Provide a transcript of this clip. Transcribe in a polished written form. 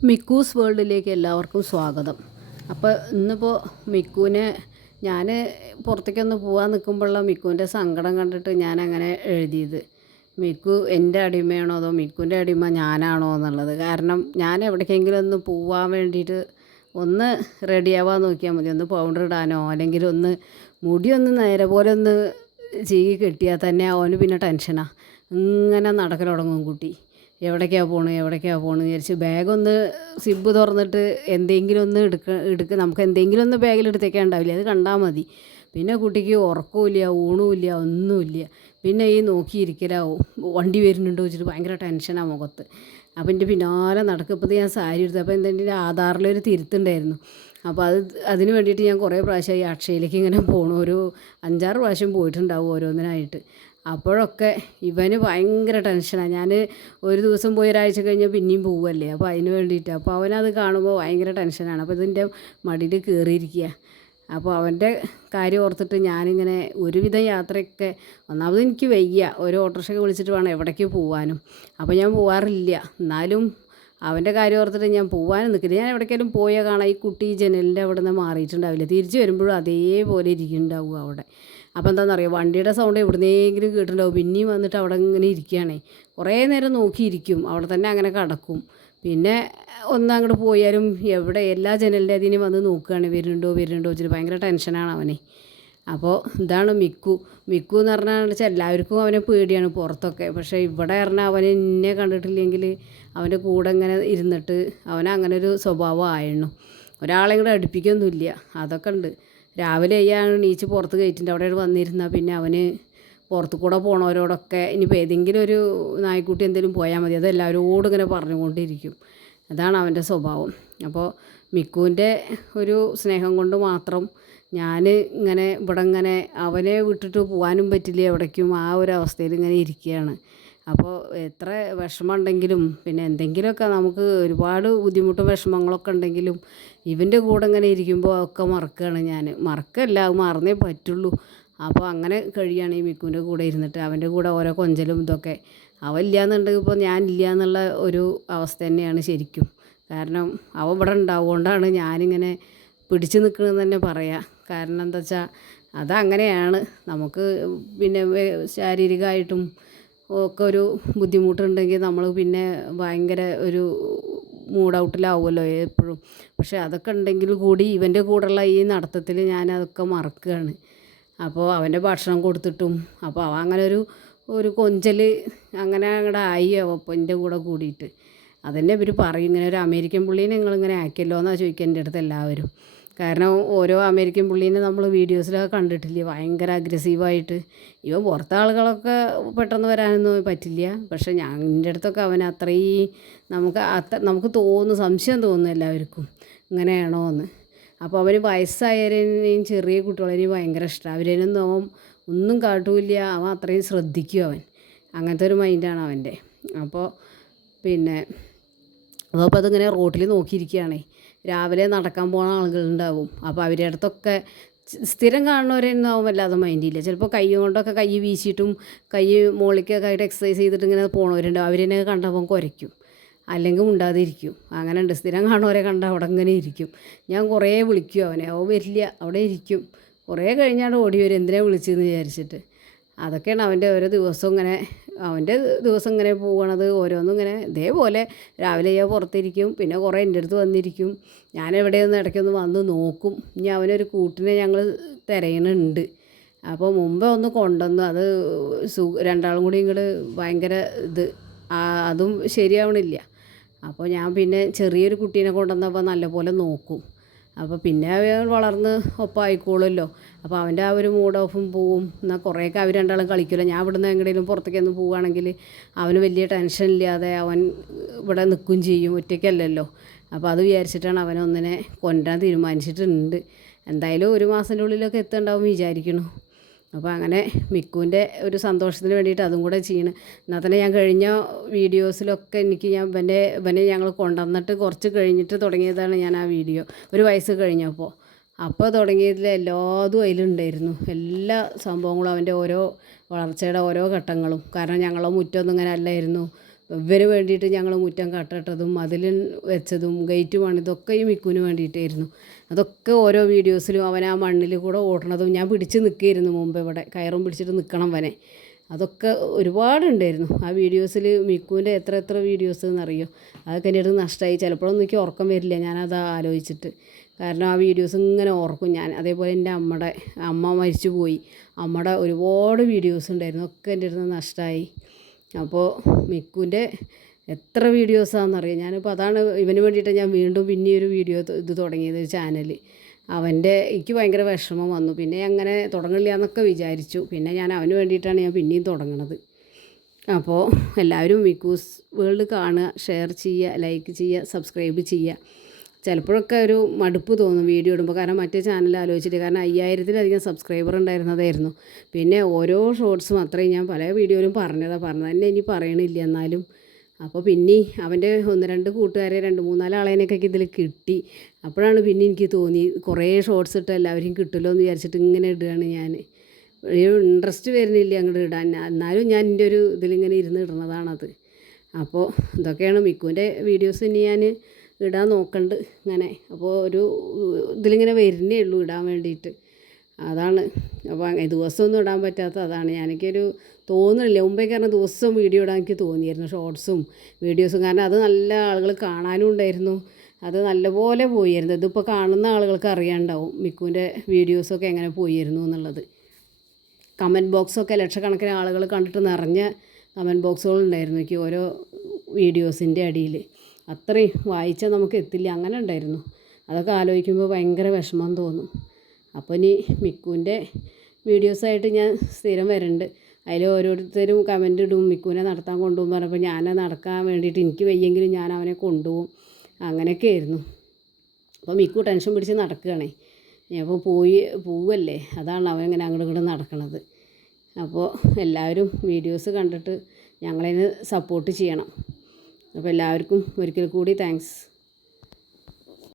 മിക്കൂസ് വേൾഡിലേക്ക് എല്ലാവർക്കും സ്വാഗതം. അപ്പോൾ ഇന്നിപ്പോൾ മിക്കുവിനെ ഞാൻ പുറത്തേക്കൊന്ന് പോകാൻ നിൽക്കുമ്പോഴുള്ള മിക്കുവിൻ്റെ സങ്കടം കണ്ടിട്ട് ഞാനങ്ങനെ എഴുതിയത്. മിക്കു എൻ്റെ അടിമയാണോ അതോ മിക്കുവിൻ്റെ അടിമ ഞാനാണോ എന്നുള്ളത്. കാരണം ഞാൻ എവിടേക്കെങ്കിലും ഒന്ന് പോകാൻ വേണ്ടിയിട്ട് ഒന്ന് റെഡിയാവാൻ നോക്കിയാൽ മതി. ഒന്ന് പൗഡർ ഇടാനോ അല്ലെങ്കിൽ ഒന്ന് മുടിയൊന്ന് നേരെ പോലെ ഒന്ന് ചീകി കെട്ടിയാൽ തന്നെ അവന് പിന്നെ ടെൻഷനാണ്. ഇങ്ങനെ നടക്കൽ തുടങ്ങും കുട്ടി. എവിടേക്കാണ് പോകണം വിചാരിച്ച് ബാഗൊന്ന് സിബ് തുറന്നിട്ട് എന്തെങ്കിലും ഒന്ന് നമുക്ക് എന്തെങ്കിലും ഒന്ന് ബാഗിലെടുത്തേക്കാൻ ഉണ്ടാവില്ല, അത് കണ്ടാൽ മതി. പിന്നെ കുട്ടിക്ക് ഉറക്കമില്ല, ഊണുമില്ല, ഒന്നുമില്ല. പിന്നെ ഈ നോക്കിയിരിക്കലാവും, വണ്ടി വരുന്നുണ്ടോ വെച്ചിട്ട് ഭയങ്കര ടെൻഷനാണ് മുഖത്ത്. അപ്പം എൻ്റെ പിന്നാലെ നടക്കപ്പോൾ ഞാൻ സാരി എടുത്തു. അപ്പോൾ എൻ്റെ ആധാറിലൊരു തിരുത്തുണ്ടായിരുന്നു. അപ്പോൾ അതിന് വേണ്ടിയിട്ട് ഞാൻ കുറേ പ്രാവശ്യമായി അക്ഷയയിലേക്ക് ഇങ്ങനെ പോകണം. ഒരു 5-6 പ്രാവശ്യം പോയിട്ടുണ്ടാവും ഓരോന്നിനായിട്ട്. അപ്പോഴൊക്കെ ഇവന് ഭയങ്കര ടെൻഷനാണ്. ഞാൻ ഒരു ദിവസം പോയി ഒരാഴ്ച കഴിഞ്ഞാൽ പിന്നെയും പോവുമല്ലേ, അപ്പോൾ അതിന് വേണ്ടിയിട്ട്. അപ്പോൾ അവനത് കാണുമ്പോൾ ഭയങ്കര ടെൻഷനാണ്. അപ്പോൾ ഇതിൻ്റെ മടിയിൽ കയറിയിരിക്കുക. അപ്പോൾ അവൻ്റെ കാര്യം ഓർത്തിട്ട് ഞാനിങ്ങനെ ഒരുവിധം യാത്രയൊക്കെ, ഒന്നാമത് എനിക്ക് വയ്യ, ഒരു ഓട്ടോറിക്ഷയൊക്കെ വിളിച്ചിട്ട് വേണം എവിടേക്ക് പോകാനും. അപ്പോൾ ഞാൻ പോകാറില്ല. എന്നാലും അവൻ്റെ കാര്യം ഓർത്തിട്ട് ഞാൻ പോകാനും നിൽക്കില്ല. ഞാൻ എവിടേക്കെങ്കിലും പോയാൽ കാണാം ഈ കുട്ടി ജനലിൻ്റെ അവിടെ നിന്ന് മാറിയിട്ടുണ്ടാവില്ല, തിരിച്ച് വരുമ്പോഴും അതേപോലെ ഇരിക്കുന്നുണ്ടാവും അവിടെ. അപ്പോൾ എന്താണെന്നറിയോ, വണ്ടിയുടെ സൗണ്ട് എവിടുന്നെങ്കിലും കേട്ടിട്ടുണ്ടാവും. പിന്നെയും വന്നിട്ട് അവിടെ ഇങ്ങനെ ഇരിക്കുകയാണേ, കുറേ നേരം നോക്കിയിരിക്കും, അവിടെ തന്നെ അങ്ങനെ കിടക്കും. പിന്നെ അങ്ങോട്ട് പോയാലും എവിടെ എല്ലാ ജനലിൻ്റെ അതിനും വന്ന് നോക്കുകയാണ്, വരുന്നുണ്ടോ വെച്ചിട്ട് ഭയങ്കര ടെൻഷനാണ് അവനെ. അപ്പോൾ ഇതാണ് മിക്കു എന്ന് പറഞ്ഞാൽ എല്ലാവർക്കും അവനെ പേടിയാണ് പുറത്തൊക്കെ. പക്ഷേ ഇവിടെ പറഞ്ഞാൽ അവനെ എന്നെ കണ്ടിട്ടില്ലെങ്കിൽ അവൻ്റെ കൂടെ ഇങ്ങനെ ഇരുന്നിട്ട് അവനങ്ങനെ ഒരു സ്വഭാവമായിരുന്നു. ഒരാളെ കൂടെ അടുപ്പിക്കൊന്നുമില്ല, അതൊക്കെ ഉണ്ട്. രാവിലെ അയ്യാണ് നീച്ച് പുറത്ത് കയറ്റിൻ്റെ അവിടെ വന്നിരുന്നാൽ പിന്നെ അവന് പുറത്തു കൂടെ പോണവരോടൊക്കെ ഇനിയിപ്പോൾ ഏതെങ്കിലും ഒരു നായ്ക്കുട്ടി എന്തെങ്കിലും പോയാൽ മതി, അത് എല്ലാവരോടും ഇങ്ങനെ പറഞ്ഞുകൊണ്ടിരിക്കും. അതാണ് അവൻ്റെ സ്വഭാവം. അപ്പോൾ മിക്കുവിൻ്റെ ഒരു സ്നേഹം കൊണ്ട് മാത്രം ഞാൻ ഇങ്ങനെ ഇവിടെ ഇങ്ങനെ അവനെ വിട്ടിട്ട് പോകാനും പറ്റില്ല എവിടേക്കും, ആ ഒരു അവസ്ഥയിൽ ഇങ്ങനെ ഇരിക്കുകയാണ്. അപ്പോൾ എത്ര വിഷമമുണ്ടെങ്കിലും പിന്നെ എന്തെങ്കിലുമൊക്കെ നമുക്ക് ഒരുപാട് ബുദ്ധിമുട്ടും വിഷമങ്ങളൊക്കെ ഉണ്ടെങ്കിലും ഇവൻ്റെ കൂടെ ഇങ്ങനെ ഇരിക്കുമ്പോൾ ഒക്കെ മറക്കുകയാണ് ഞാൻ. മറക്കല്ല, അത് മറന്നേ പറ്റുള്ളൂ. അപ്പോൾ അങ്ങനെ കഴിയുകയാണ് ഈ മിക്കുവിൻ്റെ കൂടെ ഇരുന്നിട്ട്, അവൻ്റെ കൂടെ ഓരോ കൊഞ്ചലും ഇതൊക്കെ. അവൻ ഇല്ലയെന്നുണ്ടെങ്കിൽ ഇപ്പോൾ ഞാനില്ല എന്നുള്ള ഒരു അവസ്ഥ തന്നെയാണ് ശരിക്കും. കാരണം അവൻ ഇവിടെ ഉണ്ടാവുകൊണ്ടാണ് ഞാനിങ്ങനെ പിടിച്ചു നിൽക്കണമെന്ന് തന്നെ പറയാം. കാരണം എന്താ വെച്ചാൽ അതങ്ങനെയാണ്. നമുക്ക് പിന്നെ ശാരീരികമായിട്ടും ഒക്കെ ഒരു ബുദ്ധിമുട്ടുണ്ടെങ്കിൽ നമ്മൾ പിന്നെ ഭയങ്കര ഒരു മൂഡ് ഔട്ടിലാവുമല്ലോ എപ്പോഴും. പക്ഷേ അതൊക്കെ ഉണ്ടെങ്കിൽ കൂടി ഇവൻ്റെ കൂടെയുള്ള ഈ നടത്തത്തിൽ ഞാനതൊക്കെ മറക്കുകയാണ്. അപ്പോൾ അവൻ്റെ ഭക്ഷണം കൊടുത്തിട്ടും അപ്പോൾ അവൻ അങ്ങനെ ഒരു കൊഞ്ചൽ അങ്ങനെ അങ്ങോട്ട് ആയി അപ്പോൾ എൻ്റെ കൂടെ കൂടിയിട്ട്. അതന്നെ ഇവർ പറയും, ഇങ്ങനെ ഒരു അമേരിക്കൻ പുള്ളീനെ നിങ്ങളിങ്ങനെ ആക്കിയല്ലോ എന്നാണ് ചോദിക്കുക എൻ്റെ അടുത്ത് എല്ലാവരും. കാരണം ഓരോ അമേരിക്കൻ പുള്ളീനെ നമ്മൾ വീഡിയോസിലൊക്കെ കണ്ടിട്ടില്ലേ, ഭയങ്കര അഗ്രസീവായിട്ട്. ഇവൻ പുറത്തെ ആളുകളൊക്കെ പെട്ടെന്ന് വരാനൊന്നും പറ്റില്ല. പക്ഷേ എൻ്റെ അടുത്തൊക്കെ അവൻ അത്രയും നമുക്ക് തോന്നുന്നു, സംശയം തോന്നുന്നു എല്ലാവർക്കും ഇങ്ങനെയാണോ എന്ന്. അപ്പോൾ അവന് വയസ്സായവരെയും ചെറിയ കുട്ടികളെയും ഭയങ്കര ഇഷ്ടമാണ്. അവരേനൊന്നും അവൻ ഒന്നും കാട്ടൂല്ല, അവൻ അത്രയും ശ്രദ്ധിക്കും. അവൻ അങ്ങനത്തെ ഒരു മൈൻഡാണ് അവൻ്റെ. അപ്പോൾ പിന്നെ അപ്പോൾ അതിങ്ങനെ റോട്ടിൽ നോക്കിയിരിക്കുകയാണേ. രാവിലെ നടക്കാൻ പോകുന്ന ആളുകളുണ്ടാവും. അപ്പോൾ അവരുടെ അടുത്തൊക്കെ സ്ഥിരം കാണുന്നവരൊന്നും ആവും വല്ലാതെ മൈൻഡില്ല. ചിലപ്പോൾ കൈ കൊണ്ടൊക്കെ കൈ വീശിയിട്ടും കൈ മുകളിലേക്കൊക്കെ ആയിട്ട് എക്സസൈസ് ചെയ്തിട്ട് ഇങ്ങനെ പോണവരുണ്ടാവും. അവരെന്നെ കണ്ടപ്പോൾ കുരയ്ക്കും, അല്ലെങ്കിൽ ഉണ്ടാതിരിക്കും. അങ്ങനെ ഉണ്ട്, സ്ഥിരം കാണുന്നവരെ കണ്ട അവിടെ ഇങ്ങനെ ഇരിക്കും. ഞാൻ കുറേ വിളിക്കും അവനെ, അവൻ വരില്ല, അവിടെ ഇരിക്കും. കുറേ കഴിഞ്ഞാണ് ഓടി വരും, എന്തിനാണ് വിളിച്ചതെന്ന് വിചാരിച്ചിട്ട്. അതൊക്കെയാണ് അവൻ്റെ ഓരോ ദിവസം ഇങ്ങനെ, അവൻ്റെ ദിവസം ഇങ്ങനെ പോകണത്. ഓരോന്നും ഇങ്ങനെ ഇതേപോലെ രാവിലെ ഞാൻ പുറത്തിരിക്കും, പിന്നെ കുറേ എൻ്റെ അടുത്ത് വന്നിരിക്കും. ഞാൻ എവിടെയൊന്നും ഇടയ്ക്കൊന്ന് വന്ന് നോക്കും. ഇനി അവനൊരു കൂട്ടിനെ ഞങ്ങൾ തിരയണുണ്ട്. അപ്പോൾ മുമ്പേ ഒന്ന് കൊണ്ടുവന്നു, അത് രണ്ടാളും കൂടി ഇങ്ങോട്ട് ഭയങ്കര അതും ശരിയാവണില്ല. അപ്പോൾ ഞാൻ പിന്നെ ചെറിയൊരു കുട്ടീനെ കൊണ്ടുവന്നപ്പോൾ നല്ലപോലെ നോക്കും. അപ്പോൾ പിന്നെ അവൻ വളർന്ന് ഒപ്പമായിക്കോളുമല്ലോ. അപ്പോൾ അവൻ്റെ ആ ഒരു മൂഡ് ഓഫും പോവും. എന്നാൽ കുറേയൊക്കെ അവർ രണ്ടാളും കളിക്കില്ല. ഞാൻ ഇവിടുന്ന് എങ്ങനെയും പുറത്തേക്കൊന്ന് പോവുകയാണെങ്കിൽ അവന് വലിയ ടെൻഷൻ ഇല്ലാതെ അവൻ ഇവിടെ നിൽക്കുകയും ചെയ്യും, ഒറ്റയ്ക്കല്ലല്ലോ. അപ്പോൾ അത് വിചാരിച്ചിട്ടാണ് അവനൊന്നിനെ കൊണ്ടുവരാൻ തീരുമാനിച്ചിട്ടുണ്ട്. എന്തായാലും 1 മാസത്തിൻ്റെ ഉള്ളിലൊക്കെ എത്തുന്നുണ്ടാവും വിചാരിക്കുന്നു. അപ്പോൾ അങ്ങനെ മിക്കുവിൻ്റെ ഒരു സന്തോഷത്തിന് വേണ്ടിയിട്ട് അതും കൂടെ ചെയ്യണം. എന്നാൽ തന്നെ ഞാൻ കഴിഞ്ഞ വീഡിയോസിലൊക്കെ ഇവനെ ഞങ്ങൾ കൊണ്ടുവന്നിട്ട് കുറച്ച് കഴിഞ്ഞിട്ട് തുടങ്ങിയതാണ് ഞാൻ ആ വീഡിയോ, 1 വയസ്സ് കഴിഞ്ഞപ്പോൾ. അപ്പോൾ തുടങ്ങിയതിൽ എല്ലാതും അതിലുണ്ടായിരുന്നു, എല്ലാ സംഭവങ്ങളും, അവൻ്റെ ഓരോ വളർച്ചയുടെ ഓരോ ഘട്ടങ്ങളും. കാരണം ഞങ്ങളെ മുറ്റമൊന്നും ഇങ്ങനെ അല്ലായിരുന്നു, ഇവന് വേണ്ടിയിട്ട് ഞങ്ങൾ മുറ്റം കട്ടിട്ടതും മതിൽ വെച്ചതും ഗേറ്റ് പണിതൊക്കെ ഈ മിക്കുവിന് വേണ്ടിയിട്ടായിരുന്നു. അതൊക്കെ ഓരോ വീഡിയോസിലും അവൻ ആ മണ്ണിൽ കൂടെ ഓടണതും ഞാൻ പിടിച്ച് നിൽക്കുകയായിരുന്നു മുമ്പ് ഇവിടെ കയറും പിടിച്ചിട്ട് നിൽക്കണം അവനെ. അതൊക്കെ ഒരുപാടുണ്ടായിരുന്നു ആ വീഡിയോസിൽ. മിക്കുവിൻ്റെ എത്ര വീഡിയോസ് എന്നറിയോ? അതൊക്കെ എൻ്റെ അടുത്ത് നഷ്ടമായി. ചിലപ്പോഴൊന്നും എനിക്ക് ഉറക്കം വരില്ല ഞാനത് ആലോചിച്ചിട്ട്. കാരണം ആ വീഡിയോസ് ഇങ്ങനെ ഓർക്കും ഞാൻ. അതേപോലെ എൻ്റെ അമ്മ മരിച്ചു പോയി, അമ്മയുടെ ഒരുപാട് വീഡിയോസ് ഉണ്ടായിരുന്നു, ഒക്കെ എൻ്റെ അടുത്ത് നഷ്ടമായി. അപ്പോൾ മിക്കുവിൻ്റെ എത്ര വീഡിയോസാണെന്നറിയാം. ഞാനിപ്പോൾ അതാണ് ഇവന് വേണ്ടിയിട്ട് ഞാൻ വീണ്ടും പിന്നെ ഒരു വീഡിയോ ഇത് തുടങ്ങിയത്, ചാനൽ. എനിക്ക് ഭയങ്കര വിഷമം വന്നു. പിന്നെ അങ്ങനെ തുടങ്ങില്ല എന്നൊക്കെ വിചാരിച്ചു. പിന്നെ ഞാൻ അവന് വേണ്ടിയിട്ടാണ് ഞാൻ പിന്നെയും തുടങ്ങണത്. അപ്പോൾ എല്ലാവരും മിക്കൂസ് വേൾഡ് കാണുക, ഷെയർ ചെയ്യുക, ലൈക്ക് ചെയ്യുക, സബ്സ്ക്രൈബ് ചെയ്യുക. ചിലപ്പോഴൊക്കെ ഒരു മടുപ്പ് തോന്നും വീഡിയോ ഇടുമ്പോൾ. കാരണം മറ്റേ ചാനൽ ആലോചിച്ചിട്ട്. കാരണം 5000-ലധികം സബ്സ്ക്രൈബർ ഉണ്ടായിരുന്നതായിരുന്നു. പിന്നെ ഓരോ ഷോർട്സും അത്രയും ഞാൻ പല വീഡിയോയിലും പറഞ്ഞത് തന്നെ ഇനി പറയണില്ല എന്നാലും. അപ്പോൾ പിന്നെ അവൻ്റെ 1-2 കൂട്ടുകാരെ 2-3-4 ആളേനൊക്കെ ഇതിൽ കിട്ടി. അപ്പോഴാണ് പിന്നെ എനിക്ക് തോന്നി കുറേ ഷോർട്സ് ഇട്ട് എല്ലാവരും കിട്ടുമല്ലോ എന്ന് വിചാരിച്ചിട്ട് ഇങ്ങനെ ഇടുകയാണ് ഞാൻ. ഒരു ഇൻട്രസ്റ്റ് വരുന്നില്ല അങ്ങോട്ട് ഇടാൻ. എന്നാലും ഞാൻ എൻ്റെ ഒരു ഇതിലിങ്ങനെ ഇരുന്ന് ഇടുന്നതാണത്. അപ്പോൾ ഇതൊക്കെയാണ് മിക്കുവിൻ്റെ വീഡിയോസ്. ഇനി ഞാൻ ഇടാൻ നോക്കണ്ട് ഇങ്ങനെ. അപ്പോൾ ഒരു ഇതിലിങ്ങനെ വരുന്നേ ഉള്ളൂ ഇടാൻ വേണ്ടിയിട്ട്. അതാണ്. അപ്പോൾ ദിവസമൊന്നും ഇടാൻ പറ്റാത്ത അതാണ്. എനിക്കൊരു തോന്നുന്നില്ല. മുമ്പേ കാരണം ദിവസവും വീഡിയോ ഇടാൻ എനിക്ക് തോന്നിയിരുന്നു, ഷോർട്സും വീഡിയോസും. കാരണം അത് നല്ല ആളുകൾ കാണാനും ഉണ്ടായിരുന്നു, അത് നല്ലപോലെ പോയിരുന്നു. ഇതിപ്പോൾ കാണുന്ന ആളുകൾക്ക് അറിയാണ്ടാവും മിക്കുവിൻ്റെ വീഡിയോസൊക്കെ എങ്ങനെ പോയിരുന്നു എന്നുള്ളത്. കമൻറ്റ് ബോക്സൊക്കെ ലക്ഷക്കണക്കിന് ആളുകൾ കണ്ടിട്ട് നിറഞ്ഞ കമൻറ്റ് ബോക്സുകളുണ്ടായിരുന്നു എനിക്ക് ഓരോ വീഡിയോസിൻ്റെ അടിയിൽ. അത്രയും വായിച്ചാൽ നമുക്ക് എത്തില്ല, അങ്ങനെ ഉണ്ടായിരുന്നു. അതൊക്കെ ആലോചിക്കുമ്പോൾ ഭയങ്കര വിഷമം തോന്നും. അപ്പോൾ ഇനി മിക്കുവിൻ്റെ വീഡിയോസായിട്ട് ഞാൻ സ്ഥിരം വരുന്നുണ്ട്. അതിൽ ഓരോരുത്തരും കമൻ്റ് ഇടും മിക്കുവിനെ നടത്താൻ കൊണ്ടുപോകും പറഞ്ഞപ്പോൾ ഞാൻ നടക്കാൻ വേണ്ടിയിട്ട് എനിക്ക് വയ്യെങ്കിലും ഞാൻ അവനെ കൊണ്ടുപോകും. അങ്ങനെയൊക്കെ ആയിരുന്നു. അപ്പോൾ മിക്കു ടെൻഷൻ പിടിച്ച് നടക്കുകയാണേ. അപ്പോൾ പോവല്ലേ, അതാണ് അവൻ ഇങ്ങനെ അങ്ങോട്ടും ഇങ്ങോട്ടും നടക്കണത്. അപ്പോൾ എല്ലാവരും വീഡിയോസ് കണ്ടിട്ട് ഞങ്ങളതിന് സപ്പോർട്ട് ചെയ്യണം. അപ്പോൾ എല്ലാവർക്കും ഒരിക്കൽ കൂടി താങ്ക്സ്.